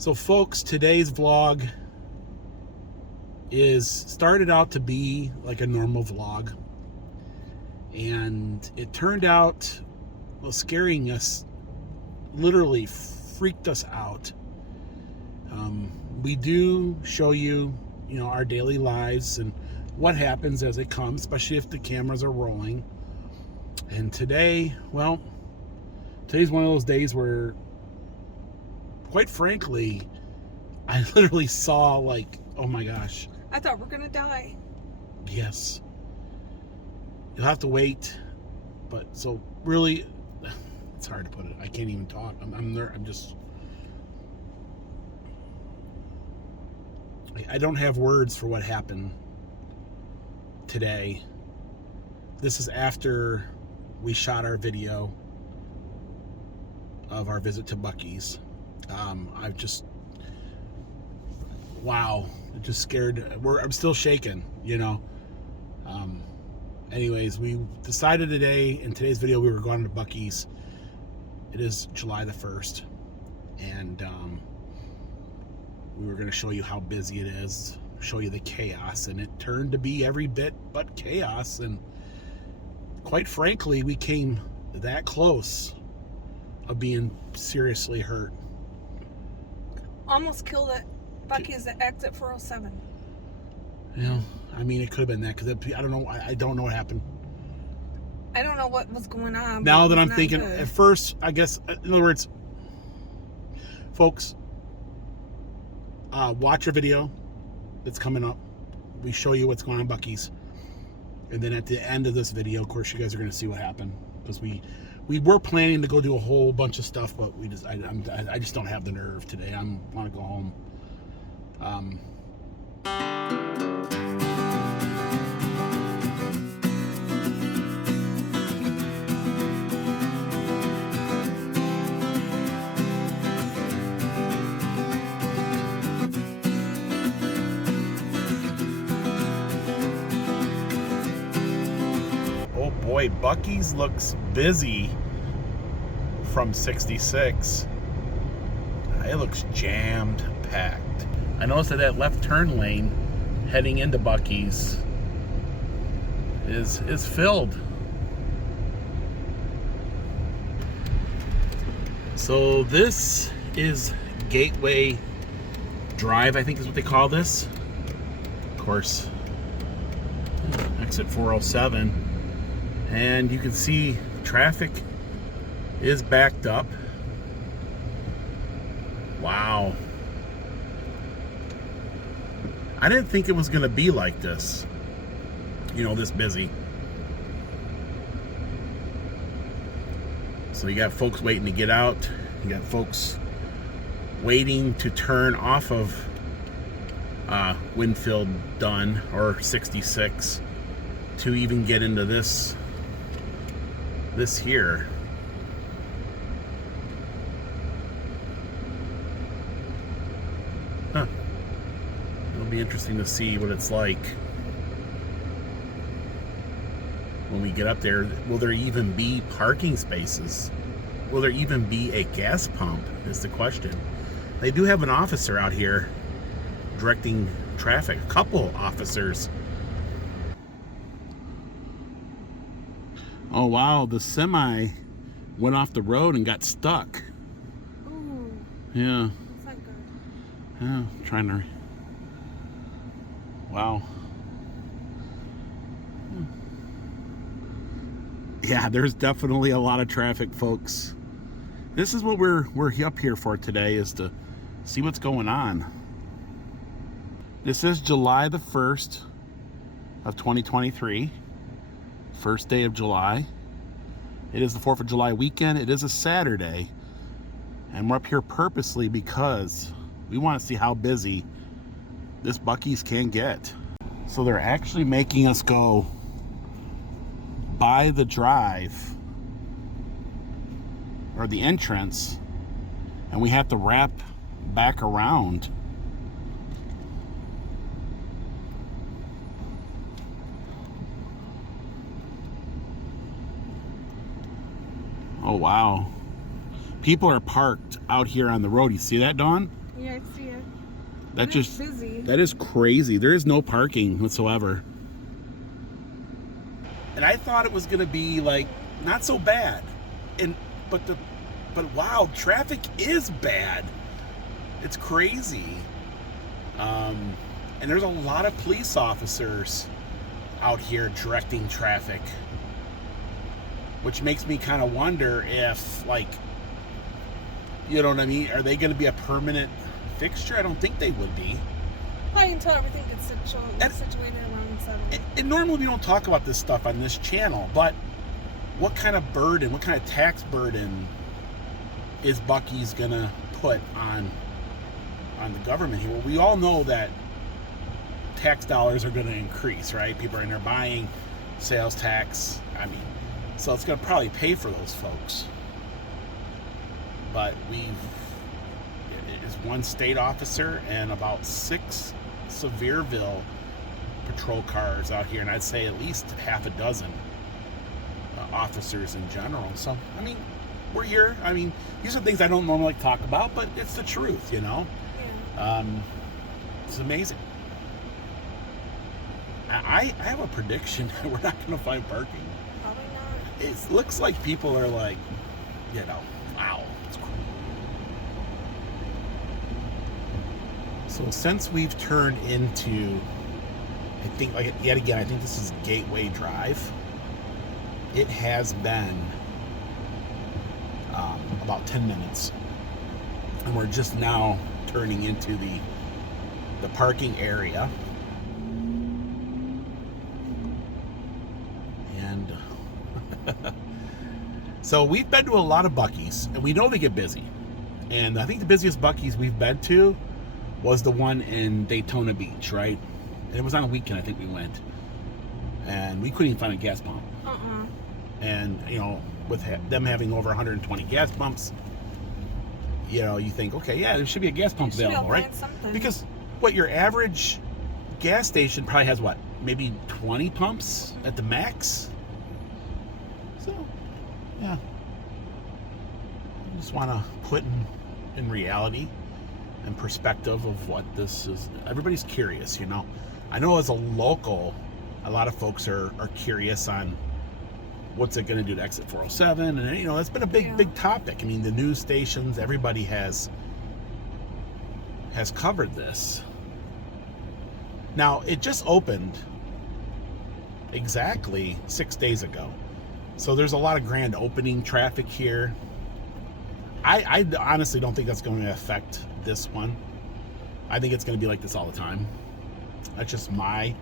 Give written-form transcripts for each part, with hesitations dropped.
So folks, today's vlog started out to be like a normal vlog, and it turned out, well, scaring us, literally freaked us out. We do show you, our daily lives and what happens as it comes, especially if the cameras are rolling. And today, well, today's one of those days where, quite frankly, I literally saw, like, oh my gosh. I thought we're gonna die. Yes. You'll have to wait. But so really, it's hard to put it. I can't even talk. I'm just. I don't have words for what happened today. This is after we shot our video of our visit to Buc-ee's. I've just, wow, it just scared. I'm still shaking, Anyways, we decided today, in today's video, we were going to Buc-ee's. It is July the 1st, and we were going to show you how busy it is, show you the chaos, and it turned to be every bit but chaos. And quite frankly, we came that close of being seriously hurt. Almost killed it. Buc-ee's at exit 407. It could have been that, because I don't know. I don't know what happened. I don't know what was going on. Now that I'm thinking, at first, I guess, in other words, folks, watch our video that's coming up. We show you what's going on at Buc-ee's, and then at the end of this video, of course, you guys are going to see what happened, because we were planning to go do a whole bunch of stuff, but I just don't have the nerve today. I want to go home. Oh boy, Buc-ee's looks busy from 66. It looks jammed packed. I noticed that left turn lane heading into Buc-ee's is filled. So this is Gateway Drive, I think is what they call this. Of course, exit 407. And you can see traffic is backed up. Wow. I didn't think it was going to be like this, this busy. So you got folks waiting to get out. You got folks waiting to turn off of Winfield Dunn or 66 to even get into this here. Huh. It'll be interesting to see what it's like when we get up there. Will there even be parking spaces? Will there even be a gas pump is the question. They do have an officer out here directing traffic. A couple officers. Oh wow, the semi went off the road and got stuck. Ooh. Yeah. That's not good. Yeah, trying to. Wow. Yeah, there's definitely a lot of traffic, folks. This is what we're up here for today, is to see what's going on. This is July the 1st of 2023. First day of July. It is the 4th of July weekend. It is a Saturday. And we're up here purposely because we want to see how busy this Buc-ee's can get. So they're actually making us go by the drive, or the entrance, and we have to wrap back around. Oh wow. People are parked out here on the road. You see that, Dawn? Yeah, I see it. That It's just busy. that is crazy. There is no parking whatsoever. And I thought it was gonna be like not so bad. And but wow, traffic is bad. It's crazy. And there's a lot of police officers out here directing traffic, which makes me kind of wonder if, like, you know what I mean? Are they going to be a permanent fixture? I don't think they would be. Probably until everything gets situated around 7. And normally we don't talk about this stuff on this channel, but what kind of burden, what kind of tax burden is Buc-ee's going to put on the government here? Well, we all know that tax dollars are going to increase, right? People are in there buying, sales tax. I mean, so it's going to probably pay for those folks. But it is one state officer and about 6 Sevierville patrol cars out here, and I'd say at least half a dozen officers in general. So, I mean, we're here. I mean, these are things I don't normally talk about, but it's the truth, you know? Yeah. It's amazing. I have a prediction that we're not going to find parking. Probably not. It looks like people are like, you know, wow. It's cool. So since we've turned into, I think, like, yet again, I think this is Gateway Drive. It has been about 10 minutes. And we're just now turning into the parking area. And so we've been to a lot of Buc-ee's, and we know they get busy. And I think the busiest Buc-ee's we've been to was the one in Daytona Beach, right? And it was on a weekend, I think we went. And we couldn't even find a gas pump. And, you know, with them having over 120 gas pumps, you know, you think, okay, yeah, there should be a gas pump available, right? Because what your average gas station probably has, what, maybe 20 pumps at the max? So, yeah. I just want to put in reality and perspective of what this is. Everybody's curious, you know. I know as a local, a lot of folks are curious on what's it going to do to exit 407, and you know, that's been a big topic. I mean, the news stations, everybody has covered this. Now, it just opened exactly 6 days ago, so there's a lot of grand opening traffic here. I honestly don't think that's going to affect this one. I think it's going to be like this all the time. That's just my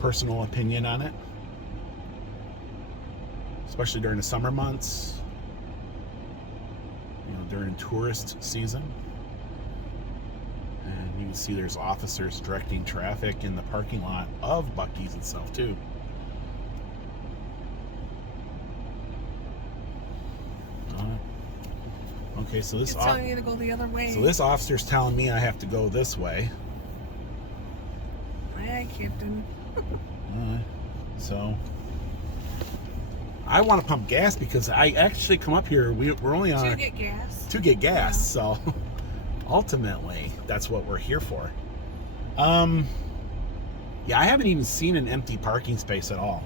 personal opinion on it, especially during the summer months, you know, during tourist season. And you can see there's officers directing traffic in the parking lot of Buc-ee's itself too. Okay, so this It's telling you to go the other way. So this officer's telling me I have to go this way. Aye, Captain. So I want to pump gas because I actually come up here. We're only on to get gas. To get gas. Yeah. So ultimately, that's what we're here for. Yeah, I haven't even seen an empty parking space at all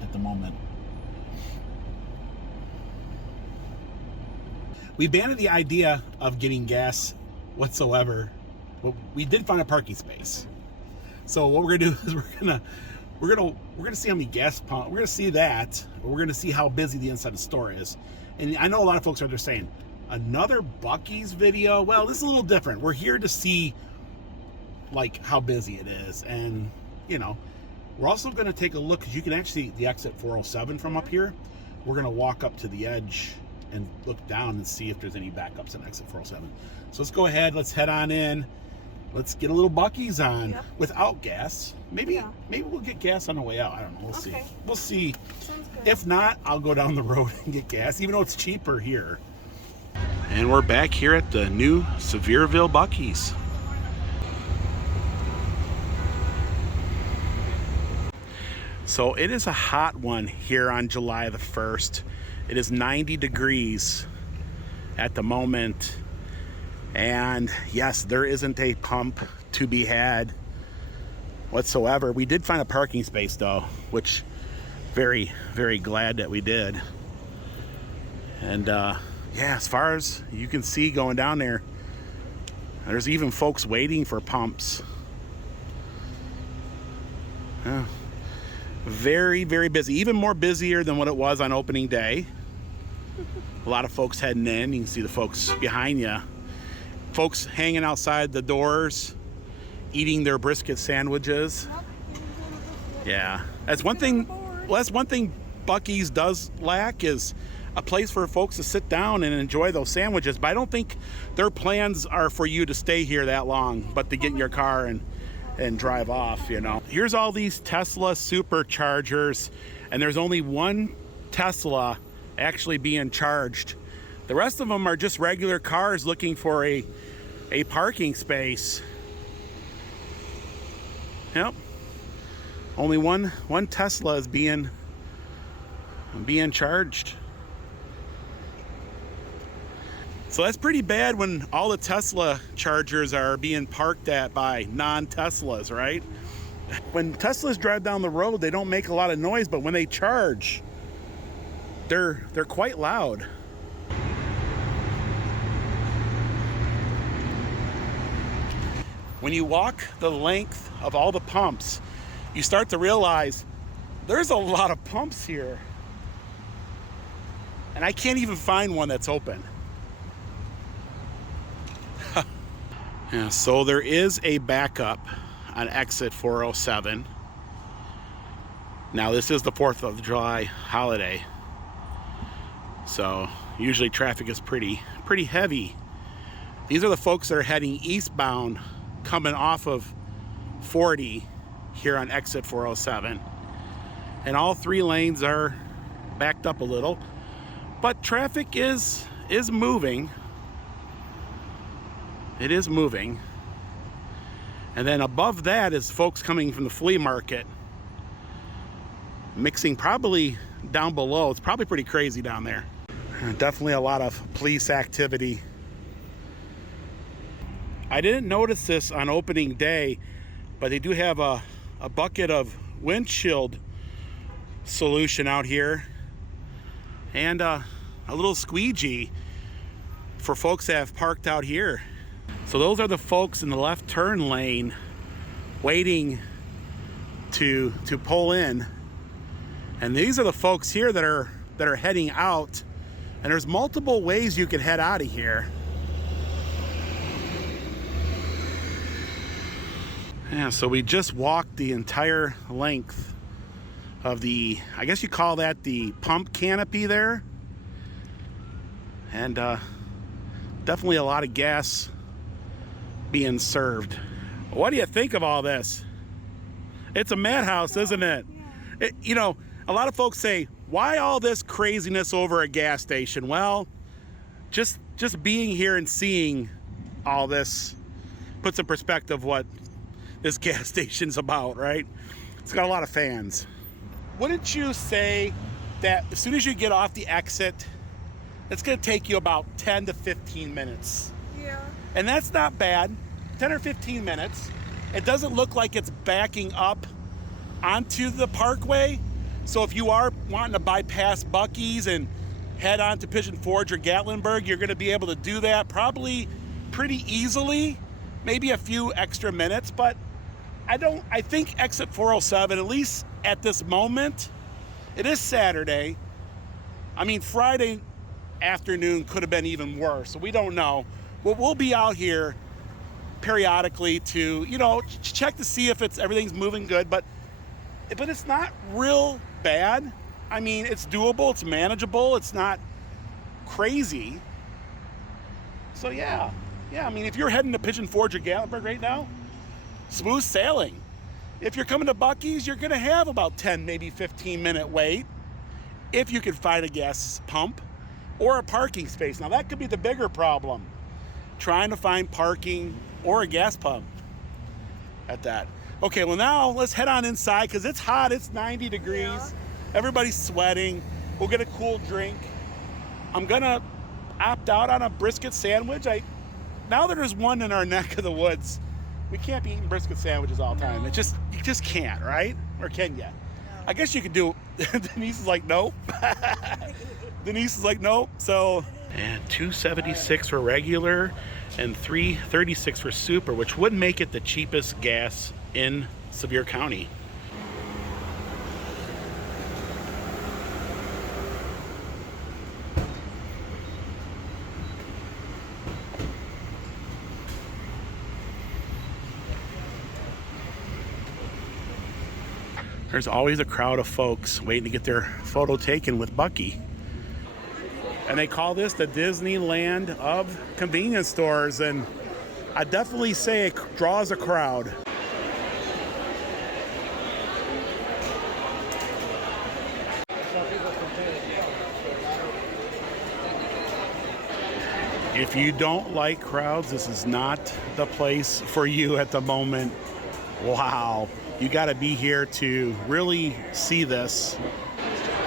at the moment. We banned the idea of getting gas whatsoever. But we did find a parking space. So what we're gonna do is we're gonna see how many gas pumps. We're gonna see that. We're gonna see how busy the inside of the store is. And I know a lot of folks are just saying, another Buc-ee's video. Well, this is a little different. We're here to see like how busy it is, and you know, we're also gonna take a look because you can actually the exit 407 from up here. We're gonna walk up to the edge and look down and see if there's any backups in exit 407. So let's go ahead. Let's head on in. Let's get a little Buc-ee's on without gas. Maybe we'll get gas on the way out. I don't know. We'll see. We'll see. Sounds good. If not, I'll go down the road and get gas, even though it's cheaper here. And we're back here at the new Sevierville Buc-ee's. So it is a hot one here on July the 1st. It is 90 degrees at the moment. And yes, there isn't a pump to be had whatsoever. We did find a parking space though, which very, very glad that we did. And yeah, as far as you can see going down there, there's even folks waiting for pumps. Very, very busy, even more busier than what it was on opening day. A lot of folks heading in. You can see the folks behind you. Folks hanging outside the doors, eating their brisket sandwiches. Yeah, that's one thing. Well, that's one thing Buc-ee's does lack, is a place for folks to sit down and enjoy those sandwiches. But I don't think their plans are for you to stay here that long, but to get in your car and drive off, you know. Here's all these Tesla superchargers, and there's only one Tesla actually being charged. The rest of them are just regular cars looking for a parking space. Yep. Only one Tesla is being charged. So that's pretty bad when all the Tesla chargers are being parked at by non-Teslas, right? When Teslas drive down the road, they don't make a lot of noise, but when they charge, they're quite loud. When you walk the length of all the pumps, you start to realize there's a lot of pumps here. And I can't even find one that's open. Yeah, so there is a backup on exit 407. Now this is the 4th of July holiday, so usually traffic is pretty heavy. These are the folks that are heading eastbound, coming off of 40 here on exit 407. And all 3 lanes are backed up a little, but traffic is moving. It is moving. And then above that is folks coming from the flea market, mixing probably down below. It's probably pretty crazy down there. Definitely a lot of police activity. I didn't notice this on opening day, but they do have a bucket of windshield solution out here, and a little squeegee for folks that have parked out here. So those are the folks in the left turn lane waiting to pull in. And these are the folks here that are heading out. And there's multiple ways you could head out of here. Yeah, so we just walked the entire length of the, I guess you call that the pump canopy there. And definitely a lot of gas being served. What do you think of all this? It's a madhouse, isn't it? You know, a lot of folks say, why all this craziness over a gas station? Well, just being here and seeing all this puts in perspective what this gas station's about, right? It's got a lot of fans. Wouldn't you say that as soon as you get off the exit, it's gonna take you about 10 to 15 minutes? Yeah. And that's not bad, 10 or 15 minutes. It doesn't look like it's backing up onto the parkway. So if you are wanting to bypass Buc-ee's and head on to Pigeon Forge or Gatlinburg, you're gonna be able to do that probably pretty easily, maybe a few extra minutes, but I think exit 407, at least at this moment, it is Saturday. I mean, Friday afternoon could have been even worse, so we don't know. But we'll be out here periodically to, you know, check to see if everything's moving good, but it's not real bad. I mean, it's doable, it's manageable, it's not crazy. So yeah, I mean, if you're heading to Pigeon Forge or Gatlinburg right now, smooth sailing. If you're coming to Buc-ee's, you're gonna have about 10, maybe 15-minute wait if you can find a gas pump or a parking space. Now that could be the bigger problem, trying to find parking or a gas pump at that. Okay, well now let's head on inside because it's hot, it's 90 degrees. Yeah. Everybody's sweating. We'll get a cool drink. I'm gonna opt out on a brisket sandwich. now that there's one in our neck of the woods, we can't be eating brisket sandwiches all the time. You just can't, right? Or can you? No. I guess you could do. Denise is like, nope. Denise is like, nope. So, and $2.76 for regular, and $3.36 for super, which would make it the cheapest gas in Sevier County. There's always a crowd of folks waiting to get their photo taken with Buc-ee. And they call this the Disneyland of convenience stores, and I definitely say it draws a crowd. If you don't like crowds, this is not the place for you at the moment. Wow. You got to be here to really see this.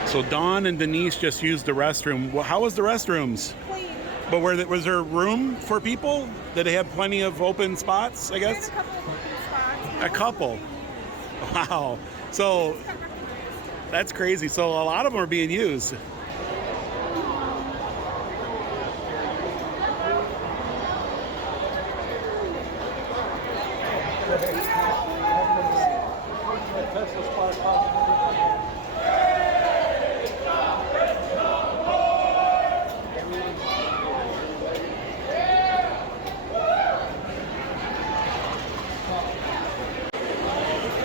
So Dawn and Denise just used the restroom. Well, how was the restrooms? Clean. But was there room for people? Did they have plenty of open spots, I guess? There's a couple of open spots. A couple. Wow. So that's crazy. So a lot of them are being used.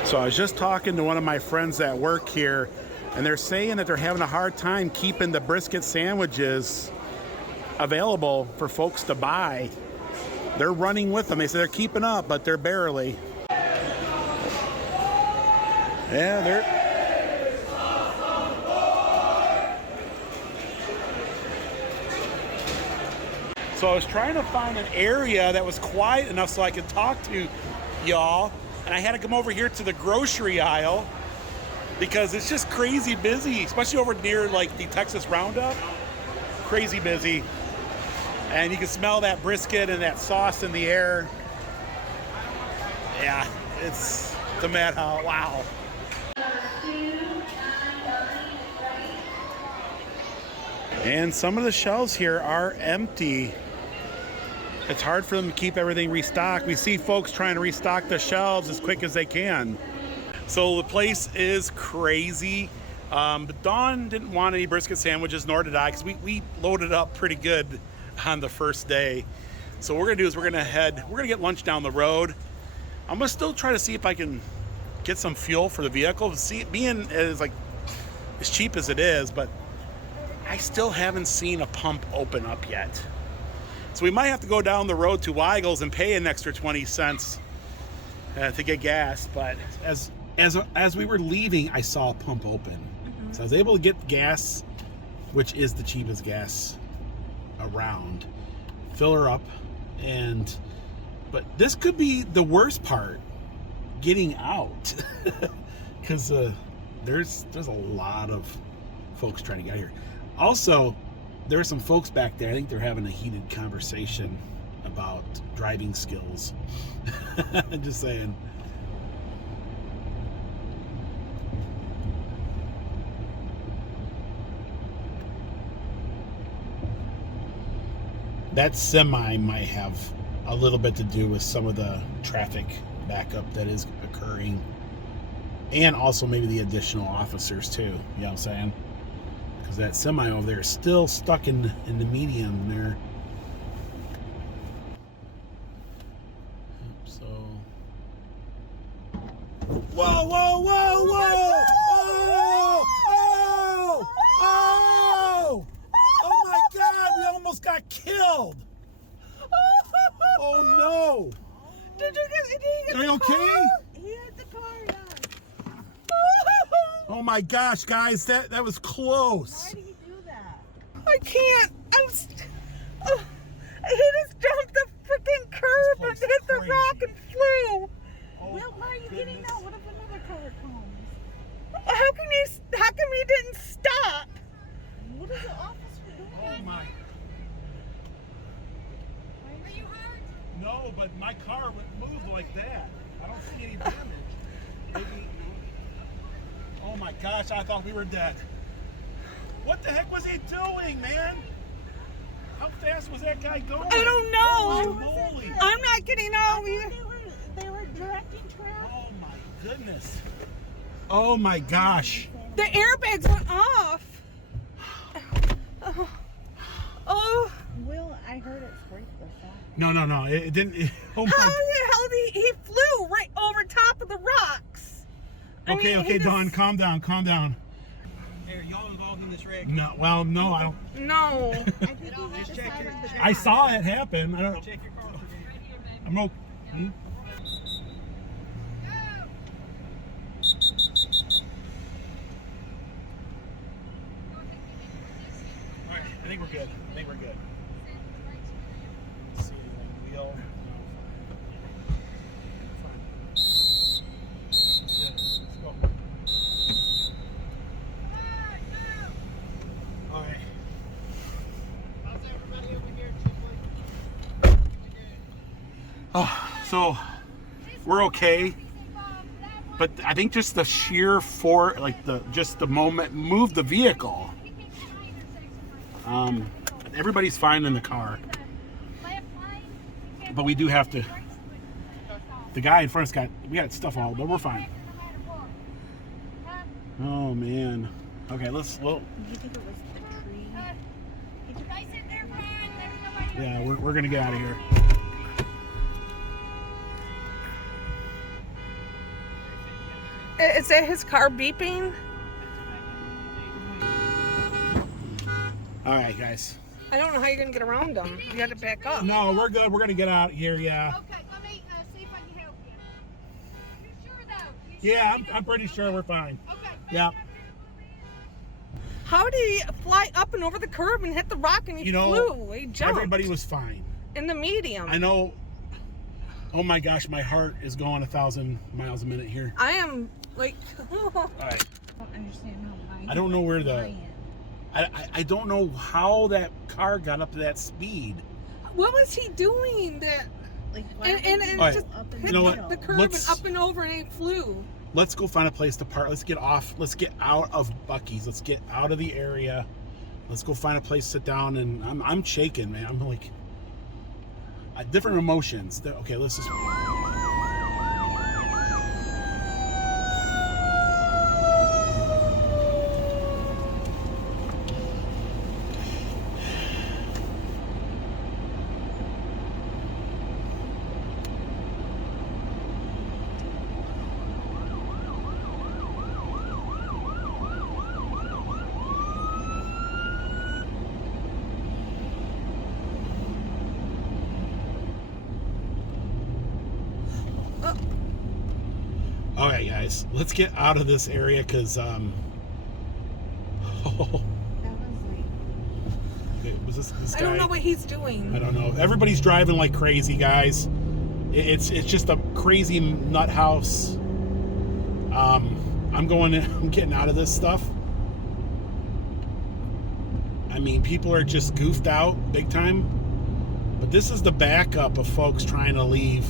So I was just talking to one of my friends at work here, and they're saying that they're having a hard time keeping the brisket sandwiches available for folks to buy. They're running with them. They say they're keeping up, but they're barely. Yeah, they're... So I was trying to find an area that was quiet enough so I could talk to y'all. And I had to come over here to the grocery aisle because it's just crazy busy, especially over near like the Texas Roundup. Crazy busy. And you can smell that brisket and that sauce in the air. Yeah, it's a madhouse. Wow. And some of the shelves here are empty. It's hard for them to keep everything restocked. We see folks trying to restock the shelves as quick as they can. So the place is crazy. But Dawn didn't want any brisket sandwiches, nor did I, because we loaded up pretty good on the first day. So what we're gonna do is we're gonna get lunch down the road. I'm gonna still try to see if I can get some fuel for the vehicle. See, being as like as cheap as it is, but I still haven't seen a pump open up yet. So we might have to go down the road to Weigel's and pay an extra 20 cents to get gas. But as we were leaving, I saw a pump open. Mm-hmm. So I was able to get gas, which is the cheapest gas around, fill her up, but this could be the worst part, getting out, because there's a lot of folks trying to get here. Also, there are some folks back there. I think they're having a heated conversation about driving skills. I'm just saying. That semi might have a little bit to do with some of the traffic backup that is occurring, and also maybe the additional officers too. You know what I'm saying? Because that semi over there is still stuck in the median there. So, whoa, whoa, whoa, whoa! Oh! Oh! Oh! Oh my God! We almost got killed! Oh no! Did you get Are you okay? He hit the car, yeah. Oh my gosh, guys, that was close. Why did he do that? I can't. He just jumped the freaking curb and hit the rock and flew. Oh, Will, why are you getting out? What if another car comes? How come he didn't stop? What is the officer doing? Oh my. Are you hurt? No, but my car would move like that. I don't see any damage. Maybe. Oh my gosh, I thought we were dead. What the heck was he doing, man? How fast was that guy going? I don't know. Holy moly. I'm not getting out. They were directing traffic. Oh my goodness. Oh my gosh. The airbags went off. Oh. Will, I heard it scrape the side. No. It didn't. Oh How the my. hell did he flew right over top of the rocks? Okay, he Dawn, just- calm down. Hey, are y'all involved in this wreck? No, well, no, I don't. No. I think he hit Just the check side your- of the I truck. saw it happen. I don't. Check your car for damage. I'm okay. All right, I think we're good. Let's see, wheel. Fine. Let's go. All right. How's everybody over here, Chipley? Oh, so we're okay, but I think just the sheer just the moment move the vehicle. Everybody's fine in the car, but we do have to. The guy in front's we got stuff all, but we're fine. Oh man. Okay, Do you think it was the tree? Yeah, we're gonna get out of here. Is that his car beeping? All right, guys. I don't know how you're gonna get around them. You got to back up. No, we're good. We're gonna get out of here. Yeah. Okay, let me see if I can help you. You sure though? Yeah, I'm pretty sure we're fine. Okay. Yeah. How did he fly up and over the curb and hit the rock and he flew? He jumped. Everybody was fine. In the medium. I know. Oh my gosh, my heart is going 1,000 miles a minute here. I am like. All right. I don't understand how. I don't know where I don't know how that car got up to that speed. What was he doing? That Like, and All right. just up and hit You know what? the curb Let's- and up and over and he flew. Let's go find a place to park. Let's get off. Let's get out of Buc-ee's. Let's get out of the area. Let's go find a place to sit down. And I'm shaking, man. I'm like different emotions. Okay, let's just. All right, guys, let's get out of this area because That was like. okay, was this guy? I don't know what he's doing. I don't know. Everybody's driving like crazy, guys. It's just a crazy nut house. I'm getting out of this stuff. I mean, people are just goofed out big time. But this is the backup of folks trying to leave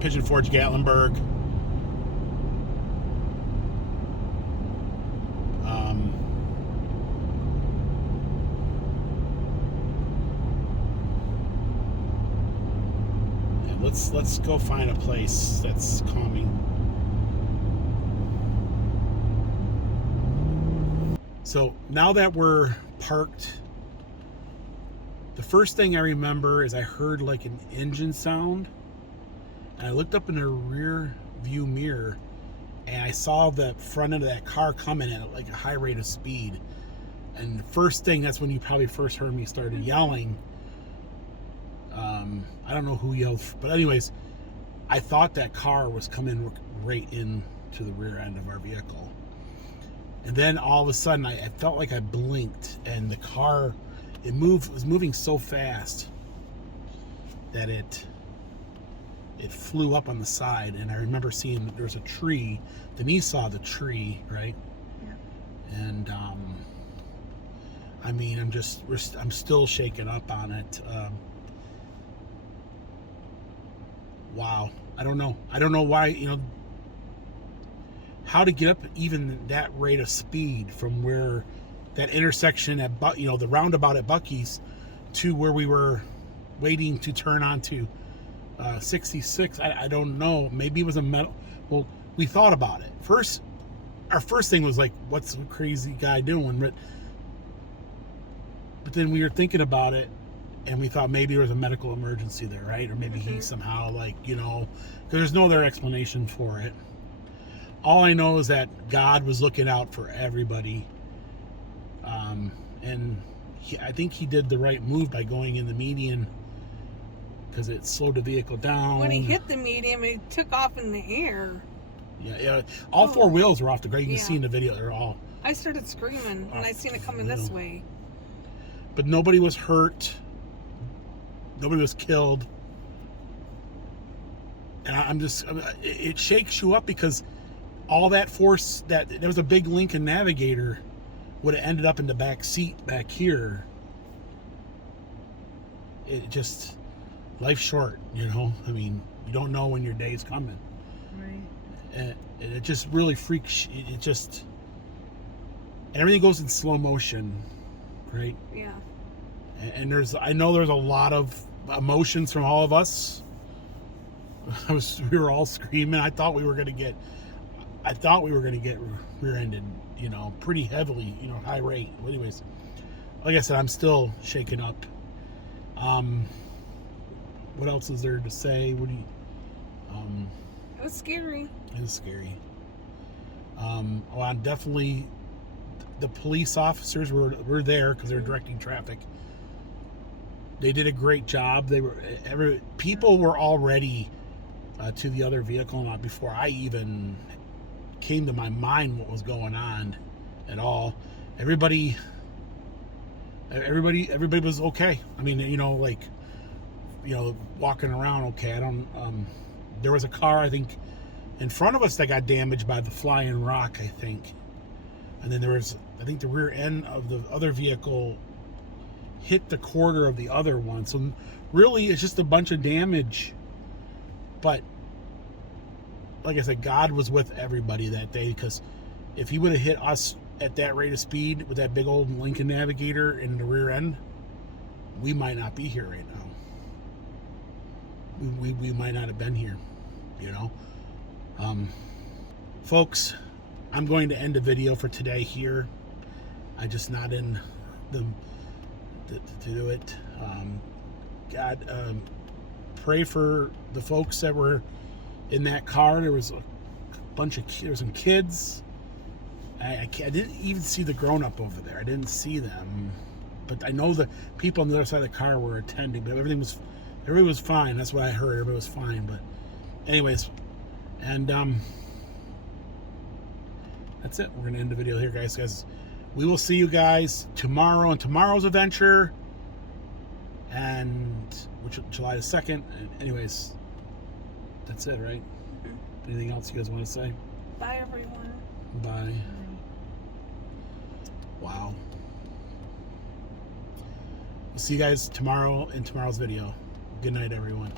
Pigeon Forge, Gatlinburg. Let's go find a place that's calming. So now that we're parked, the first thing I remember is I heard like an engine sound, and I looked up in the rear view mirror and I saw the front end of that car coming at like a high rate of speed. And the first thing, that's when you probably first heard me started yelling. I don't know who yelled, but anyways, I thought that car was coming right into the rear end of our vehicle. And then all of a sudden, I felt like I blinked, and the car, was moving so fast that it flew up on the side. And I remember seeing that there was a tree. Denise saw the tree, right? Yeah. And I mean, I'm still shaken up on it. Wow. I don't know why, how to get up even that rate of speed from where that intersection at the roundabout at Buc-ee's to where we were waiting to turn onto 66. I don't know. Maybe it was a metal. Well, we thought about it. Our first thing was like, what's the crazy guy doing? But then we were thinking about it, and we thought maybe there was a medical emergency there, right? Or maybe he somehow, because there's no other explanation for it. All I know is that God was looking out for everybody. And I think he did the right move by going in the median, because it slowed the vehicle down. When he hit the median, it took off in the air. Yeah. All four wheels were off the ground. You can see in the video, they're all. I started screaming when I seen it coming this way. But nobody was hurt. Nobody was killed. And it shakes you up, because all that force, there was a big Lincoln Navigator, would have ended up in the back seat back here. It just, life's short, I mean, you don't know when your day's coming. Right. And it just really freaks. It just, and everything goes in slow motion, right? Yeah. And I know there's a lot of emotions from all of us. We were all screaming. I thought we were gonna get rear-ended, pretty heavily, high rate. Well, anyways, like I said, I'm still shaken up. What else is there to say? It was scary. It was scary. I'm definitely, the police officers were there because they were directing traffic. They did a great job. People were already to the other vehicle, not before I even came to my mind what was going on at all. Everybody was okay. I mean, walking around okay. There was a car, I think, in front of us that got damaged by the flying rock, I think. And then I think the rear end of the other vehicle hit the quarter of the other one. So really, it's just a bunch of damage. But like I said, God was with everybody that day, because if he would have hit us at that rate of speed with that big old Lincoln Navigator in the rear end, we might not be here right now. We might not have been here, folks. I'm going to end the video for today here. I'm just not in the to do it. God, pray for the folks that were in that car. There was a bunch of there were some kids. I didn't even see the grown-up over there. I didn't see them, but I know the people on the other side of the car were attending. But everybody was fine. That's what I heard. Everybody was fine. But anyways, and that's it. We're gonna end the video here, guys. We will see you guys tomorrow on tomorrow's adventure, and which July 2nd. Anyways, that's it, right? Anything else you guys want to say? Bye, everyone. Bye. Wow. We'll see you guys tomorrow in tomorrow's video. Good night, everyone.